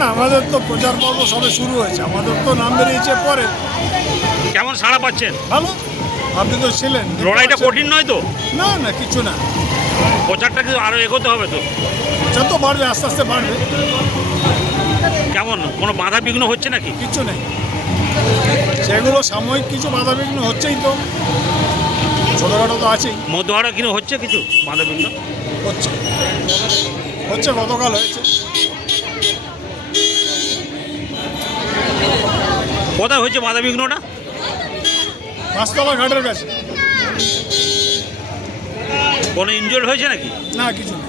না, আমাদের তো প্রচার পর্ব সবে শুরু হয়েছে, আমাদের তো নাম বেরিয়েছে পরে। কেমন সাড়া পাচ্ছেন? ভালো, আপনি তো ছিলেন। লড়াইটা কঠিন নয় তো? না না, কিছু না। প্রচারটা কিন্তু আরও এগোতে হবে তো? প্রচার তো বাড়বে, আস্তে আস্তে বাড়বে। কেমন কোনো বাধা বিঘ্ন হচ্ছে নাকি? কিছু নেই, সেগুলো সাময়িক কিছু বাধাবিঘ্ন হচ্ছেই তো, ছোটোখাটো তো আছেই। মধ্যহারা কিনে হচ্ছে কিছু বাধা বিঘ্ন? হচ্ছে হচ্ছে গতকাল হয়েছে। কোথায় হচ্ছে বাধা বিঘ্নটা? পাঁচতলা ঘাটের কাছে। কোনো ইনজোর্ড হয়েছে নাকি? না, কিছু না।